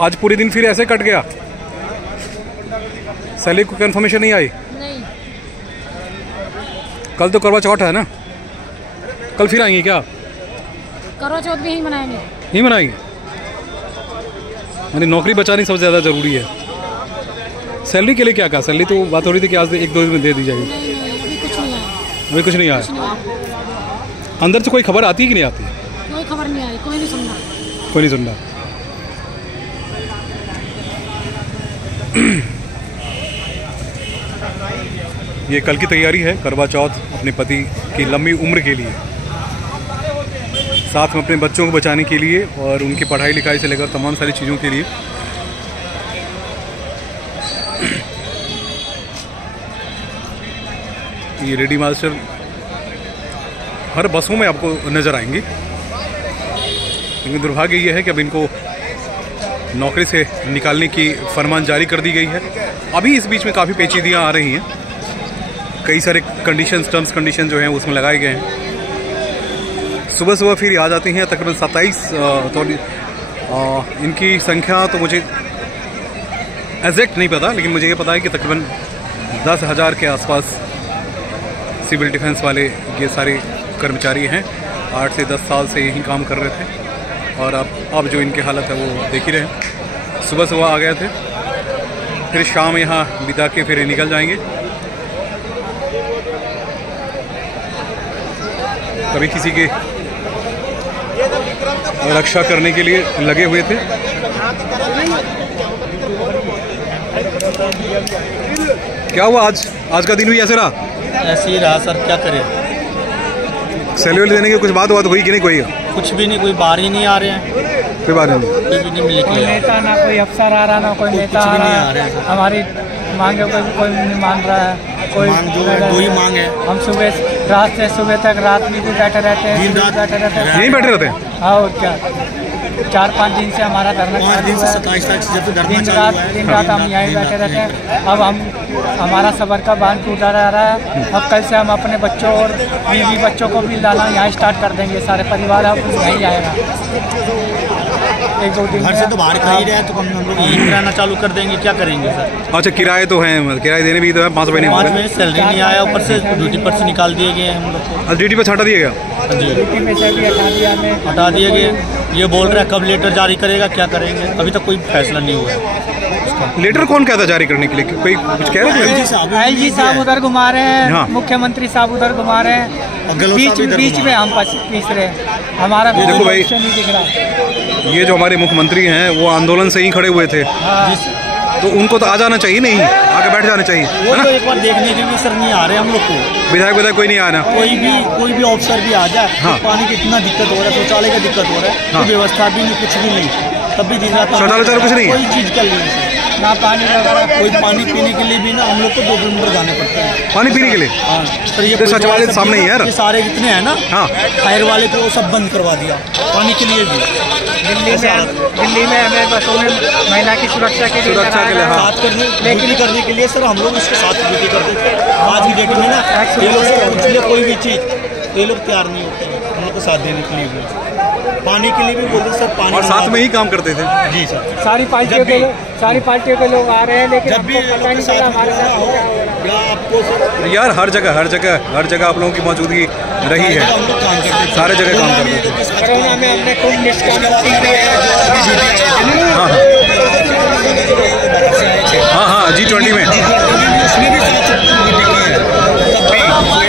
आज पूरे दिन फिर ऐसे कट गया, सैलरी को कंफर्मेशन नहीं आई? नहीं। कल तो करवा चौथ है ना, कल फिर आएंगे क्या? करवा चौथ भी यहीं मनाएंगे। यहीं मनाएंगे? यानी नौकरी बचानी सबसे ज़्यादा ज़रूरी है। सैलरी के लिए क्या कहा? सैलरी तो बात हो रही थी कि आज 1-2 दिन में दे दी जाएगी। नहीं, अभी कुछ नहीं आया। अभी कुछ नहीं आया। अंदर से कोई खबर आती है कि नहीं आती? कोई खबर नहीं आई, कोई नहीं सुन रहा। कोई नहीं सुन रहा। ये कल की तैयारी है करवा चौथ अपने पति की लंबी उम्र के लिए, साथ में अपने बच्चों को बचाने के लिए और उनकी पढ़ाई लिखाई से लेकर तमाम सारी चीज़ों के लिए। ये रेडी मास्टर हर बसों में आपको नज़र आएंगी, लेकिन दुर्भाग्य ये है कि अब इनको नौकरी से निकालने की फरमान जारी कर दी गई है। अभी इस बीच में काफ़ी पेचीदियाँ आ रही हैं, कई सारे कंडीशंस, टर्म्स कंडीशन जो हैं उसमें लगाए गए हैं। सुबह सुबह फिर आ जाती हैं तकरीबन 27, तो इनकी संख्या तो मुझे एग्जैक्ट नहीं पता, लेकिन मुझे ये पता है कि तकरीबन 10,000 के आसपास सिविल डिफेंस वाले ये सारे कर्मचारी हैं। 8 से 10 साल से यहीं काम कर रहे थे और अब जो इनकी हालत है वो देख ही रहे हैं। सुबह सुबह आ गए थे, फिर शाम यहाँ बिता के फिर निकल जाएंगे। कभी किसी की रक्षा करने के लिए लगे हुए थे। क्या हुआ आज का दिन भी ऐसे रहा? ऐसे ही रहा सर, क्या करें। सैलरी देने की कुछ बात हुई कि नहीं? कोई कुछ भी नहीं, कोई बाहर ही नहीं आ रहे हैं। कोई बात नहीं, कोई भी नहीं मिले। कोई नेता ना कोई अफसर आ रहा, ना कोई नेता आ रहा है। हमारी मांगे कोई नहीं मान रहा है। कोई मांग जो है दो ही मांग है। हम रात से सुबह तक रात में भी बैठे रहते हैं, दिन रात बैठे रहते हैं, यहीं बैठे रहते हैं। हाँ, और क्या। 4-5 दिन से हमारा धरना 5 दिन से 27 तारीख से जब धरना दिन चालू है, रात हम यहीं बैठे रहते हैं। अब हमारा सबर का बांध टूटा जा रहा है। अब कल से हम अपने बच्चों और बीवी बच्चों को भी लाना यहाँ स्टार्ट कर देंगे। सारे परिवार अब यहीं आएगा। 1-2 दिन घर से तो बाहर खा ही रहे हैं, तो हम लोग यहीं रहना चालू कर देंगे। क्या करेंगे सर? अच्छा, किराए तो हैं, किराए देने भी तो है। 5 महीने 5 महीने सैलरी नहीं आया, ऊपर से ड्यूटी पर से निकाल दिए गए हैं हम लोग को। ड्यूटी पर छाटा दिया गया जी, ड्यूटी में से भी हटा दिए गए। ये बोल रहा है कब लेटर जारी करेगा, क्या करेंगे, अभी तक कोई फैसला नहीं हुआ है। लेटर कौन कहता जारी करने के लिए? कोई कुछ कह रहे थे? एलजी साहब उधर घुमा रहे हैं। हाँ। मुख्यमंत्री साहब उधर घुमा रहे हैं। बीच में हम पीस रहे हैं। हमारा ये देखो भाई, नहीं दिख रहा। ये जो हमारे मुख्यमंत्री हैं वो आंदोलन से ही खड़े हुए थे। तो उनको तो आ जाना चाहिए, नहीं आके बैठ जाना चाहिए। वो तो एक बार देखने के लिए सर नहीं आ रहे हम लोग को। विधायक कोई नहीं आना। कोई भी अफसर भी आ जाए। हाँ। पानी की इतना दिक्कत हो रहा है, शौचालय का दिक्कत हो रहा है। हाँ। कोई व्यवस्था भी नहीं, कुछ भी नहीं। तब भी दिन रात शौचालय कुछ नहीं है, कोई चीज़ कर ली ना पानी वगैरह। कोई पानी पीने के लिए भी ना हम लोग को 2 किलोमीटर जाने पड़ते हैं पानी पीने के लिए। हाँ सर, ये सचिवालय सामने ही है यार। ये सारे जितने हैं ना, हाँ, फायर वाले को वो सब बंद करवा दिया पानी के लिए भी। दिल्ली में हमें बसों में महिला की सुरक्षा के लिए हाँ। साथ करने के लिए सर हम लोग इसके साथ ड्यूटी करते थे। आज की डेट में ना ये लोग से पूछ लिया कोई भी चीज़, ये लोग तैयार नहीं होते हैं हम लोग को साथ देने के लिए भी। पानी के लिए भी बोलते सर, पानी और साथ में ही काम करते थे। जी सर। सारी पार्टियों के लोग आ रहे हैं, लेकिन जब भी पता नहीं चला हमारे साथ हो क्या हो रहा है। या आपको सर यार हर जगह आप लोगों की मौजूदगी रही है, हम लोग काम करते थे, सारे जगह काम करते थे। कोरोना में हमने खूब निष्काम हाँ, G20 में। उसमें भी साथ ड्यूटी की है। तब भी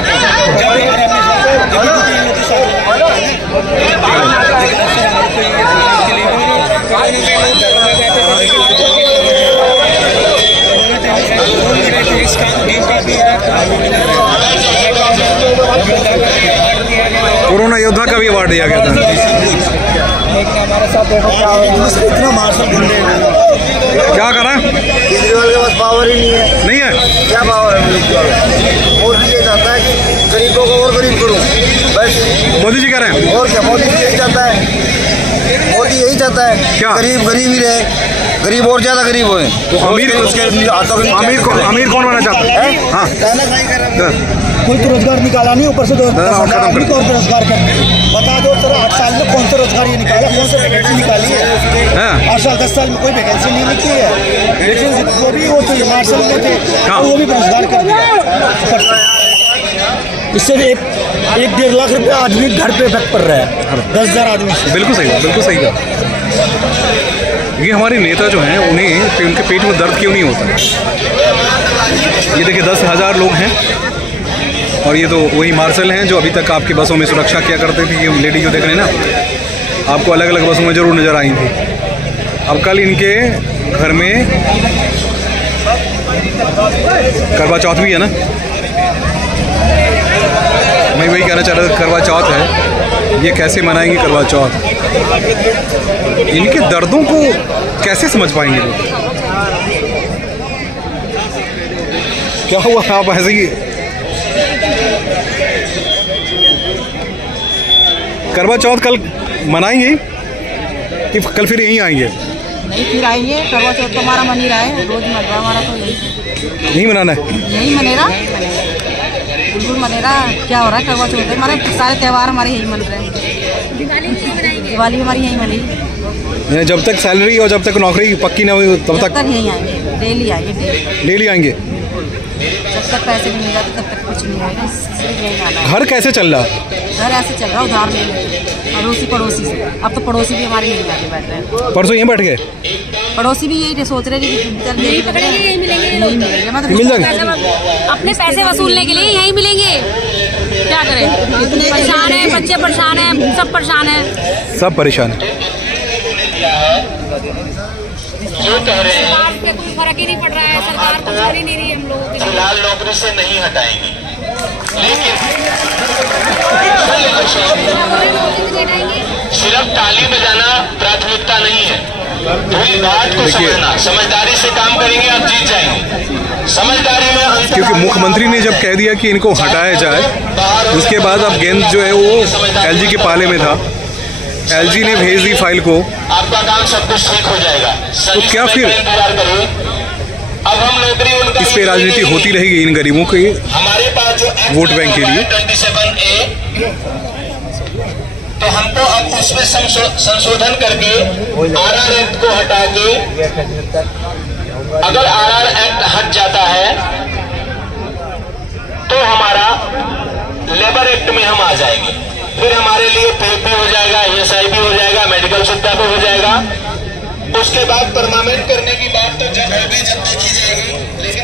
कोरोना योद्धा का भी अवार्ड दिया गया था। लेकिन हमारे साथ देखो क्या हो रहा है। इतना मार्शल बंदे क्या करा? केजरीवाल के पास पावर ही नहीं है। नहीं है? क्या पावर है? मोदी ये चाहता है कि गरीबों को और गरीब करूं, बस। मोदी जी कह रहे हैं। और क्या? मोदी यही चाहता है। मोदी यही चाहता है क्या? गरीब गरीब ही रहे। गरीब और ज्यादा गरीब हुए। तो अमीर कौन बनना चाहता है? हाँ, कोई तो रोजगार निकाला नहीं, ऊपर से और बेरोजगार कर दिए। बता दो सर, 8 साल में कौन सा रोजगार ये निकाला, कौन सा वैकेंसी निकाली है? 8 साल 10 साल में कोई वैकेंसी नहीं निकली है। लेकिन वो भी वो तो मार्शल में थे, वो भी बेरोजगार कर दिया। इससे 1-1.5 लाख रुपया आदमी घर पे इफेक्ट पड़ रहा है, 10,000 आदमी से। बिल्कुल सही है। ये हमारे नेता जो हैं उन्हें उनके पेट में दर्द क्यों नहीं होता? ये देखिए 10,000 लोग हैं और ये तो वही मार्शल हैं जो अभी तक आपकी बसों में सुरक्षा किया करते थे। ये लेडी जो देख रहे हैं ना, आपको अलग अलग बसों में ज़रूर नज़र आई थी। अब कल इनके घर में करवा चौथ भी है ना, मैं वही कहना चाह रहा था, करवा चौथ है, ये कैसे मनाएंगे करवा चौथ? इनके दर्दों को कैसे समझ पाएंगे लोग? क्या हुआ आप ऐसे ही? करवा चौथ कल मनाएंगे कि कल फिर यहीं आएंगे? नहीं, फिर आएंगे। करवा चौथ तो हमारा मन ही रहा है, रोज मन रहा हमारा, तो यही मनाना है। यही मनेरा, बिल्कुल मनेरा। क्या हो रहा है? करवा चौथ है, हमारे सारे त्यौहार हमारे यही मन रहे हैं। दिवाली हमारी यहीं मनेगी। जब तक सैलरी और जब तक नौकरी पक्की ना हुई तब तक यहीं आएंगे, डेली आएंगे, डेली आएंगे। जब तक पैसे नहीं मिल जाते तब तक कुछ नहीं आएगा। यही आना है। घर कैसे चल रहा है? घर ऐसे चल रहा है, उधार ले लेते पड़ोसी से। अब तो पड़ोसी भी हमारे यहीं आके बैठ रहे हैं। परसों यहीं बैठ गए पड़ोसी भी यही सोच रहे हैं कि यहीं मिलेंगे, मिल जाएंगे। अपने पैसे वसूलने के लिए यहीं मिलेंगे। क्या करें? परेशान है, बच्चे परेशान है, सब परेशान है, सब परेशान है। सरकार पे कोई फर्क ही नहीं पड़ रहा है, सरकार कुछ कर ही नहीं रही हम लोगों के लिए। फिलहाल नौकरी से नहीं हटाएंगे, लेकिन सिर्फ ताली बजाना प्राथमिकता नहीं है। पूरी बात को समझना, समझदारी से काम करेंगे, आप जीत जाएंगे। समझदारी में, क्योंकि मुख्यमंत्री ने जब कह दिया कि इनको हटाया जाए, उसके बाद अब गेंद जो है वो एलजी के पाले में था। एलजी ने भेज दी फाइल को, आपका काम सब कुछ ठीक हो जाएगा। तो क्या फिर अब हम नौकरी इस पे राजनीति होती रहेगी इन गरीबों के हमारे पास जो वोट बैंक के लिए? 27A, तो हमको अब उसमें संशोधन करके RR एक्ट को हटा के, अगर RR एक्ट हट जाता है तो हमारा लेबर एक्ट में हम आ जाएंगे। फिर हमारे लिए PF भी हो जाएगा, ESI भी हो जाएगा, मेडिकल सुविधा भी हो जाएगा। उसके बाद परमानेंट करने की बात तो जब देखी जाएगी, लेकिन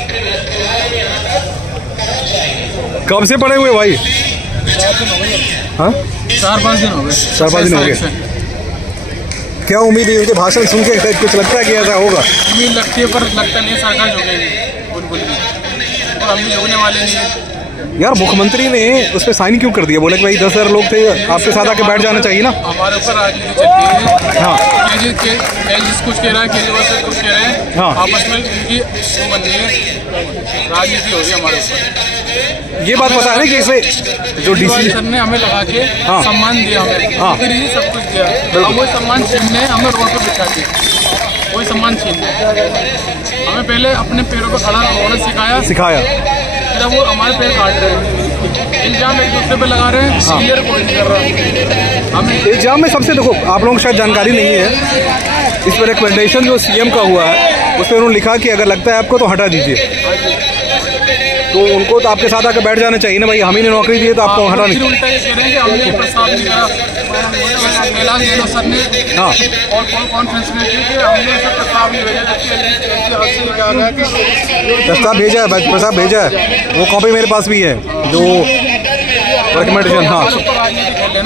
कब से पड़े हुए भाई? हाँ, 4-5 दिन हो गए। 4-5 दिन हो गए। क्या उम्मीद है इनके भाषण सुन के? कुछ लगता है कि ऐसा होगा? उम्मीद लगती है, पर लगता नहीं सरकार झुकेगी बिल्कुल भी, और हम भी झुकने वाले नहीं है। यार मुख्यमंत्री ने उस पर साइन क्यों कर दिया? बोला कि भाई 10,000 लोग थे, आपके साथ आके बैठ जाना चाहिए ना। हमारे ऊपर राजनीति चलती है। हाँ, कुछ कह रहा है, केजरीवाल से कुछ कह रहे हैं। हाँ, आपस में उनकी वो बन रही है, राजनीति हो रही है हमारे ऊपर। ये बात पता है ना कि इसे जो डीसी सर ने हमें लगा के सम्मान दिया, हमें नौकरी सब कुछ दिया, हम वही सम्मान छीनने हमें रोड पर बिठा के वही सम्मान छीनने। हमें पहले अपने पैरों पर खड़ा होना सिखाया, जब वो हमारे पैर काट रहे हैं, इल्जाम एक दूसरे पे लगा रहे हैं। क्लियर कोई नहीं कर रहा। हमें इल्जाम में सबसे, देखो आप लोगों को शायद जानकारी नहीं है, इस पर रिकमेंडेशन जो CM का हुआ है उसमें उन्होंने लिखा कि अगर लगता है आपको तो हटा दीजिए। तो उनको तो आपके साथ आकर बैठ जाना चाहिए ना भाई, हम ही ने नौकरी दी है तो आपको हटा नहीं। उल्टा ये कह रहे हैं कि हमने प्रस्ताव नहीं करा, कैलाश गहलोत सर ने हाँ और कॉन्फ्रेंस में कि हमने सब प्रस्ताव नहीं भेजा, प्रस्ताव भेजा है, प्रस्ताव भेजा है, वो कॉपी मेरे पास भी है जो रिकमेंडेशन। हाँ,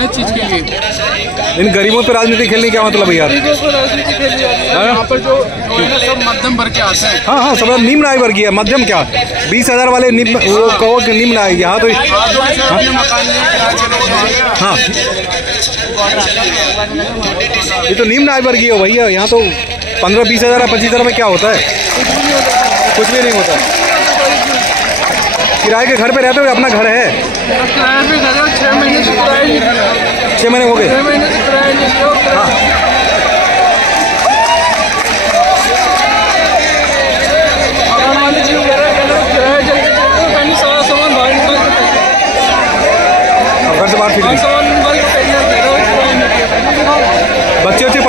चीज के लिए इन गरीबों पर राजनीति खेलने क्या मतलब है यार? यहाँ पर जो सब मध्यम वर्ग के आते हैं। हाँ हाँ, सब निम्न आय वर्गीय है, मध्यम क्या 20,000 वाले निम्न, वो कहो कि निम्न आय। यहाँ तो हाँ, ये तो निम्न आय वर्गीय है भैया। यहाँ तो 15-20,000 या 25,000 में क्या होता है? कुछ भी नहीं होता। किराए के घर पे रहते हो, अपना घर है? 6 महीने से किराया नहीं दिया। 6 महीने हो गए। 6 महीने से किराया नहीं दिया।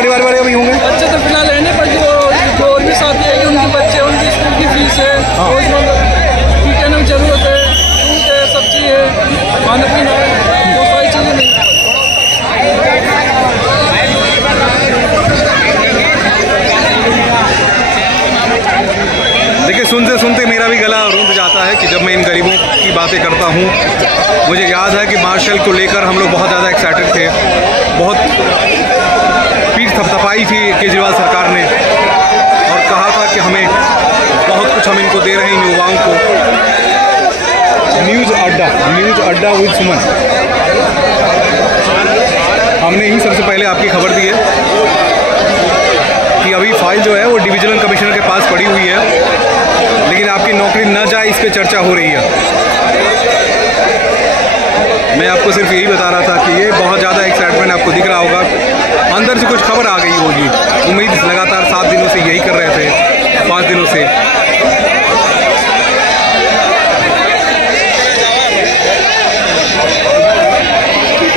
परिवार वाले भी होंगे? बच्चे तो फिलहाल है नहीं, पर जो और भी साथी है उनके बच्चे, उनकी स्कूल की फीस है, रोजमर्रा की जरूरत है, दूध है, सब्जी है, खाना पीना है, वो सारी चीज़ें नहीं। देखिए, सुनते सुनते मेरा भी गला रूंध जाता है कि जब मैं इन गरीबों की बातें करता हूँ। मुझे याद है कि मार्शल को लेकर हम लोग बहुत ज़्यादा एक्साइटेड थे, बहुत पीठ थपथपाई थी केजरीवाल सरकार ने और कहा था कि हमें बहुत कुछ हम इनको दे रहे हैं युवाओं को। न्यूज़ अड्डा विद सुमन, हमने ही सबसे पहले आपकी खबर दी है कि अभी फाइल जो है वो डिविजनल कमिश्नर के पास पड़ी हुई है, लेकिन आपकी नौकरी न जाए इस पे चर्चा हो रही है। मैं आपको सिर्फ यही बता रहा था कि ये बहुत ज़्यादा एक्साइटमेंट आपको दिख रहा होगा, अंदर से कुछ खबर आ गई होगी। उम्मीद लगातार 7 दिनों से यही कर रहे थे, 5 दिनों से।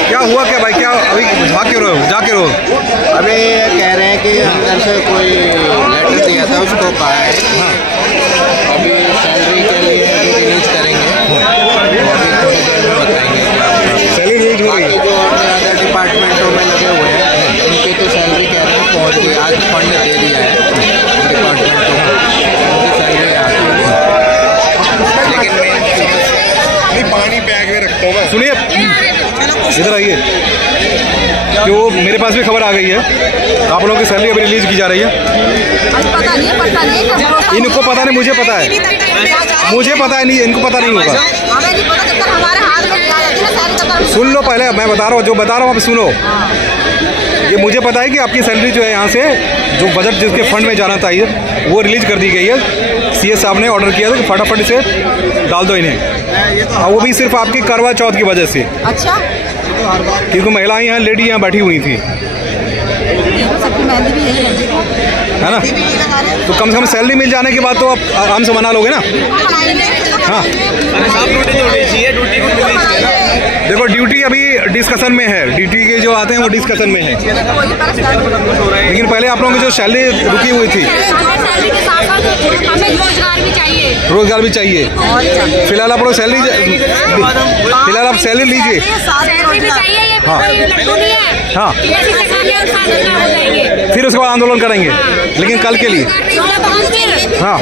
क्या हुआ क्या भाई, क्या अभी जा के रहो? अभी कह रहे हैं कि अंदर से कोई लेटर दिया था उसको कहा है। हाँ। अभी सैलरी के लिए अभी रिलीज करेंगे, अभी थोड़ी देर में बताएंगे। सैलरी रिलीज हो रही है। जो अदर डिपार्टमेंटों में लगे हुए हैं उनकी तो सैलरी कह रहे हैं पहुँच गई, आज फंड दे दिया है डिपार्टमेंटों को, उनकी सैलरी आ गई। लेकिन मैं पानी बैग में रखता हूँ। सुनिए, इधर आइए, जो मेरे पास भी खबर आ गई है, आप लोगों की सैलरी अभी रिलीज की जा रही है। पता नहीं, इनको पता नहीं, मुझे पता है, नहीं, इनको पता नहीं होगा। सुन लो पहले, मैं बता रहा हूँ, जो बता रहा हूँ आप सुनो। ये मुझे पता है कि आपकी सैलरी जो है यहाँ से जो बजट जिसके फंड में जाना चाहिए वो रिलीज कर दी गई है। सीएस साहब ने ऑर्डर किया था कि फटाफट से डाल दो इन्हें, और वो भी सिर्फ आपकी करवा चौथ की वजह से। अच्छा, क्योंकि महिलाएं यहाँ लेडी यहाँ बैठी हुई थी, सबकी मेहंदी भी यही है ना। तो कम से कम सैलरी मिल जाने के बाद तो आप आराम से मना लोगे ना। हाँ, देखो ड्यूटी अभी डिस्कशन में है, ड्यूटी के जो आते हैं वो डिस्कशन में है, लेकिन पहले आप लोगों की जो सैलरी रुकी हुई थी, रोजगार भी चाहिए। फिलहाल आप लोग सैलरी, फिलहाल आप सैलरी लीजिए। हाँ हाँ, फिर उसके बाद आंदोलन करेंगे, लेकिन कल के लिए। हाँ,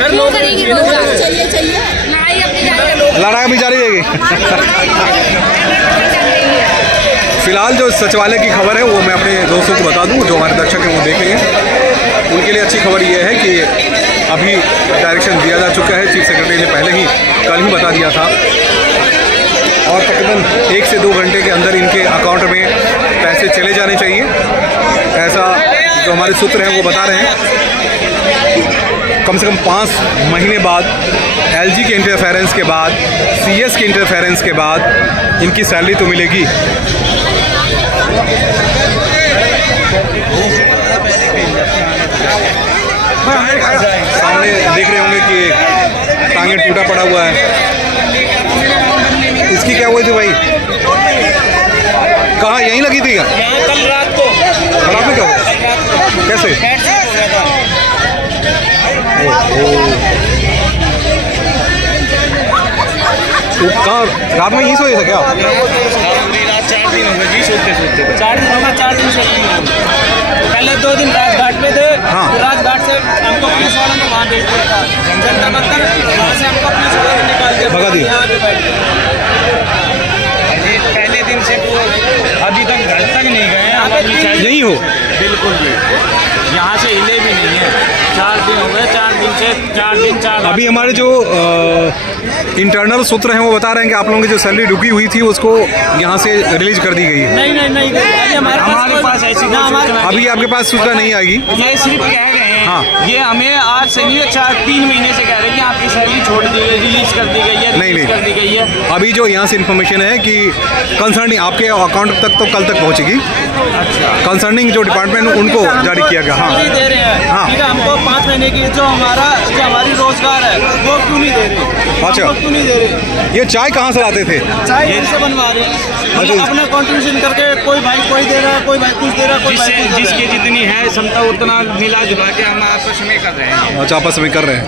लड़ाई भी जारी रहेगी। फिलहाल जो सचिवालय की खबर है वो मैं अपने दोस्तों को बता दूं, जो हमारे दर्शक हैं वो देखेंगे। उनके लिए अच्छी खबर ये है कि अभी डायरेक्शन दिया जा चुका है, चीफ सेक्रेटरी ने पहले ही कल ही बता दिया था, और तकरीबन 1 से 2 घंटे के अंदर इनके अकाउंट में पैसे चले जाने चाहिए, ऐसा जो हमारे सूत्र हैं वो बता रहे हैं। कम से कम 5 महीने बाद, एलजी के इंटरफेरेंस के बाद, सीएस के इंटरफेरेंस के बाद इनकी सैलरी तो मिलेगी। सामने देख रहे होंगे कि टांगे टूटा पड़ा हुआ है। इसकी क्या हुई थी भाई? कहाँ, यहीं लगी थी क्या? कल रात को। रात में क्या हुआ? कैसे? कहाँ रात में यहीं सोए था क्या? रात 4 दिन हो गए जी, सोते 4 दिन होगा, 4 दिन से पहले 2 दिन राजघाट पे थे। हाँ, राजघाट से हमको पुलिस वालों ने वहाँ भेज दिया था, जनता मंदिर, वहाँ से हमको पुलिस वालों ने निकाल दिया, भगा दिया। पहले दिन से अभी तक घर तक नहीं गए, यही हो? बिल्कुल जी, यहाँ से हिले भी नहीं है। 4 दिन हो गए, 4 दिन से 4 दिन 4। अभी हमारे जो इंटरनल सूत्र हैं वो बता रहे हैं कि आप लोगों की जो सैलरी रुकी हुई थी उसको यहाँ से रिलीज कर दी गई है। नहीं, हमारे पास ऐसी अभी आपके पास सूचना नहीं आएगी, ये सिर्फ कह रहे हैं। हाँ, ये हमें आज से नहीं, 3 महीने से कह रहे हैं कि आपकी सैलरी छोड़ दी गई, रिलीज कर दी गई है, नहीं कर दी गई है। अभी जो यहाँ से इन्फॉर्मेशन है कि कंसर्निंग आपके अकाउंट तक तो कल तक पहुँचेगी। अच्छा, कंसर्निंग जो डिपार्टमेंट उनको जारी किया गया। हाँ, दे रहे हैं। हाँ, हमको 5 महीने की जो हमारा जो हमारी रोजगार है वो क्यों नहीं दे रहे? अच्छा, क्यों नहीं दे रहे? ये चाय कहाँ से लाते थे? चाय यहीं से बनवा रहे हैं। अच्छा, अपना कॉन्ट्रीब्यूशन करके कोई भाई कोई दे रहा है, कोई भाई कुछ दे रहा है, कोई भाई कुछ जिसकी जितनी है क्षमता उतना मिला जुला के हम आपस में कर रहे हैं। अच्छा, आपस में कर रहे हैं।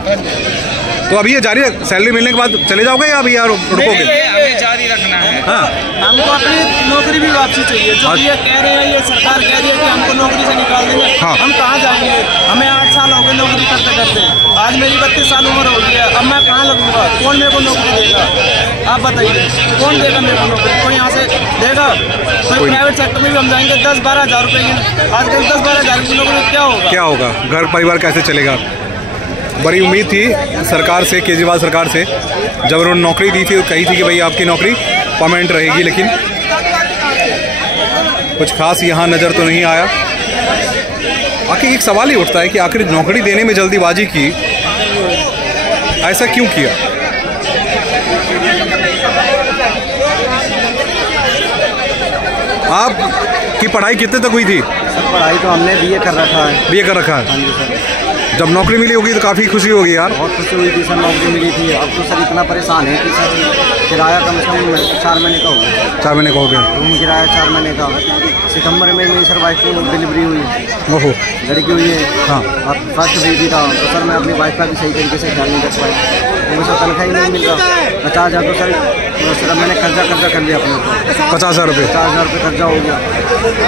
तो अभी ये जारी है, सैलरी मिलने के बाद चले जाओगे या अभी यार रुकोगे? हमें जारी रखना है। हाँ, हमको अपनी नौकरी भी वापसी चाहिए। जो ये कह रहे हैं, ये सरकार कह रही है कि हमको नौकरी से निकाल देंगे। हाँ। हम कहाँ जाएंगे? हमें 8 साल हो गए नौकरी करते करते। आज मेरी 32 साल उम्र हो गई है। अब मैं कहाँ लगूंगा? कौन मेरे को नौकरी देगा? आप बताइए, कौन देगा मेरे को नौकरी? कोई यहाँ से देगा? कोई प्राइवेट सेक्टर में भी हम जाएंगे 10-12 हज़ार रुपये की। आजकल 10-12 हज़ार की नौकरी क्या होगा? क्या होगा? घर परिवार कैसे चलेगा? बड़ी उम्मीद थी सरकार से, केजरीवाल सरकार से, जब उन्होंने नौकरी दी थी तो कही थी कि भाई आपकी नौकरी परमानेंट रहेगी, लेकिन कुछ खास यहाँ नज़र तो नहीं आया। आखिर एक सवाल ही उठता है कि आखिर नौकरी देने में जल्दीबाजी की, ऐसा क्यों किया? आपकी पढ़ाई कितने तक हुई थी? पढ़ाई तो हमने BA कर रखा है। BA कर रखा है। जब नौकरी मिली होगी तो काफ़ी खुशी होगी यार। बहुत खुशी हुई थी सर, नौकरी मिली थी। अब तो सर इतना परेशान है कि सर किराया कम से कम 4 महीने का हो गया। 4 महीने का हो गया। रूम किराया 4 महीने का। सितंबर में मेरी सर वाइफ को डिलीवरी हुई। ओहो, लड़की हुई है। हाँ। अब फर्स्ट बेबी था तो सर मैं अपनी वाइफ का भी सही तरीके से ख्याल नहीं रख पाया। तो मुझे तनख्वाह ही नहीं मिल रहा। 50,000 तो सर मैंने कर्जा कर लिया अपने ऊपर। 50,000 रुपये? 50,000 रुपये कर्जा हो गया।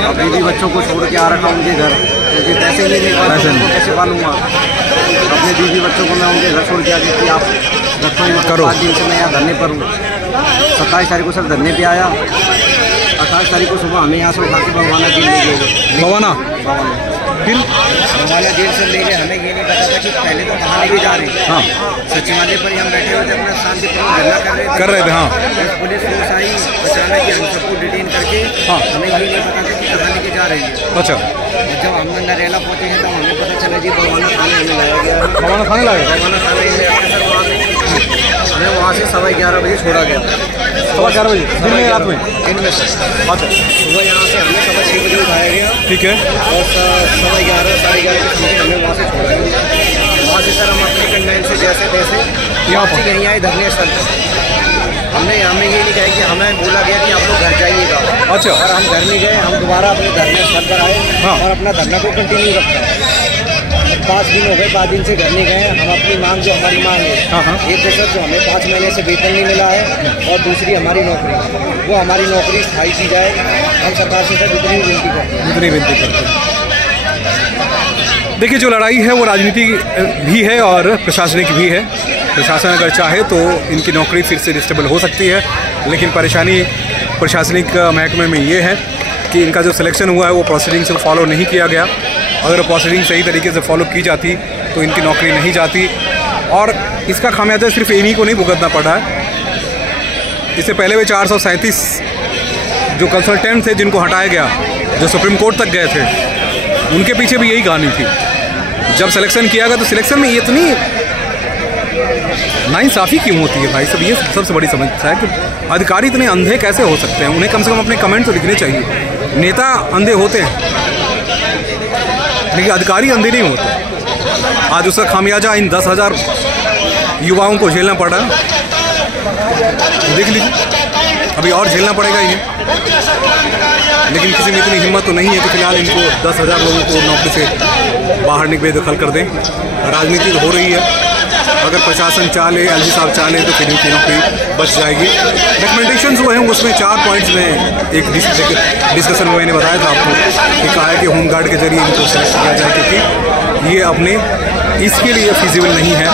अब बीवी बच्चों को छोड़ के आ रखा उनके घर, क्योंकि पैसे नहीं मिल रहा, उनको कैसे पालूंगा? अपने बीवी बच्चों को मैं उनके घर छोड़ के आ गई कि आप रखो ही करो। 5 दिन से मैं यहाँ धरने पर हूँ। 27 तारीख को सर धरने पे आया। 28 तारीख को सुबह हमें यहाँ से उठा के भगवाना जेल ले गए। भगवाना फिर भगवाना जेल से ले गए। हमें ये नहीं पता था कि पहले तो कहाँ लेके जा रहे हैं। हाँ, सचिवालय पर ही हम बैठे हुए थे, अपना शांतिपूर्ण धरना कर रहे थे। हाँ। पुलिस फोर्स आई, अचानक हम सबको डिटेन करके। हाँ। हमें ये नहीं पता था कि कहाँ लेके जा रही है। अच्छा, जब हम नरेला पहुँचे हैं तब हमें पता चला जी भगवाना थाने हमें लाया गया है। भगवाना थाने लाए? भगवाना थाने में सर हमें वहाँ से 11:15 बजे छोड़ा गया। 11:15 बजे दिन में, रात में? दिन में सर। अच्छा, सुबह यहाँ से हमें 6:15 बजे उठाया गया। ठीक है। और 11:15 साढ़े 11 के समय हमें वहाँ से छोड़ा गया। वहाँ से सर हम अपने कंडेंस से जैसे तैसे यहाँ पर यहीं आए धरने स्थल पर। हमें ये नहीं कहा कि हमें बोला गया कि आप लोग घर जाइएगा। अच्छा। और हम घर नहीं गए, हम दोबारा अपने धरने स्थल पर आए। हाँ। और अपना धरना को कंटिन्यू रखा। 5 दिन हो गए, 5 दिन से घर नहीं गए। हम अपनी मांग, जो हमारी मांग है, हाँ, हाँ। एक तो सर जो हमें 5 महीने से वेतन नहीं मिला है, और दूसरी हमारी नौकरी, वो हमारी नौकरी स्थायी की जाए। हम सरकार से सर जितनी विनती करते हैं, जितनी विनती करते हैं। देखिए, जो लड़ाई है वो राजनीति भी है और प्रशासनिक भी है। प्रशासन अगर चाहे तो इनकी नौकरी फिर से डिस्टेबल हो सकती है, लेकिन परेशानी प्रशासनिक महकमे में ये है कि इनका जो सिलेक्शन हुआ है वो प्रोसीडिंग से फॉलो नहीं किया गया। अगर प्रोसीडिंग सही तरीके से फॉलो की जाती तो इनकी नौकरी नहीं जाती, और इसका खामियाजा सिर्फ इन्हीं को नहीं भुगतना पड़ा है। इससे पहले भी 437 जो कंसल्टेंट थे जिनको हटाया गया, जो सुप्रीम कोर्ट तक गए थे, उनके पीछे भी यही कहानी थी। जब सिलेक्शन किया गया तो सिलेक्शन में इतनी नाइंसाफ़ी क्यों होती है भाई सब? ये सबसे बड़ी समस्या है कि अधिकारी इतने अंधे कैसे हो सकते हैं। उन्हें कम से कम अपने कमेंट तो लिखने चाहिए। नेता अंधे होते हैं लेकिन अधिकारी अंधे नहीं होते। आज उसका खामियाजा इन 10,000 युवाओं को झेलना पड़ रहा है। देख लीजिए, अभी और झेलना पड़ेगा इन्हें, लेकिन किसी में इतनी हिम्मत तो नहीं है कि फिलहाल इनको 10,000 लोगों को नौकरी से बाहर बेदखल कर दें। राजनीति हो रही है, अगर प्रशासन चाहे, LG साहब चाहे तो फिर इनकी नौकरी बच जाएगी। रिकमेंडेशंस हुए हैं, उसमें 4 पॉइंट्स में एक डिस्कशन में मैंने बताया था आपको कि कहा है कि होमगार्ड के जरिए इनको सेलेक्ट किया जाए, क्योंकि ये अपने इसके लिए फिजिबल नहीं है।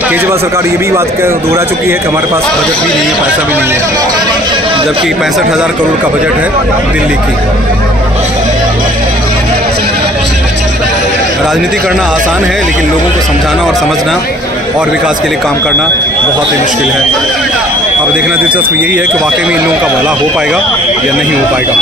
केजरीवाल सरकार ये भी बात दोहरा चुकी है कि हमारे पास बजट भी नहीं है, पैसा भी नहीं है, जबकि 65,000 करोड़ का बजट है दिल्ली की। राजनीति करना आसान है, लेकिन लोगों को समझाना और समझना और विकास के लिए काम करना बहुत ही मुश्किल है। अब देखना दिलचस्प यही है कि वाकई में इन लोगों का भला हो पाएगा या नहीं हो पाएगा।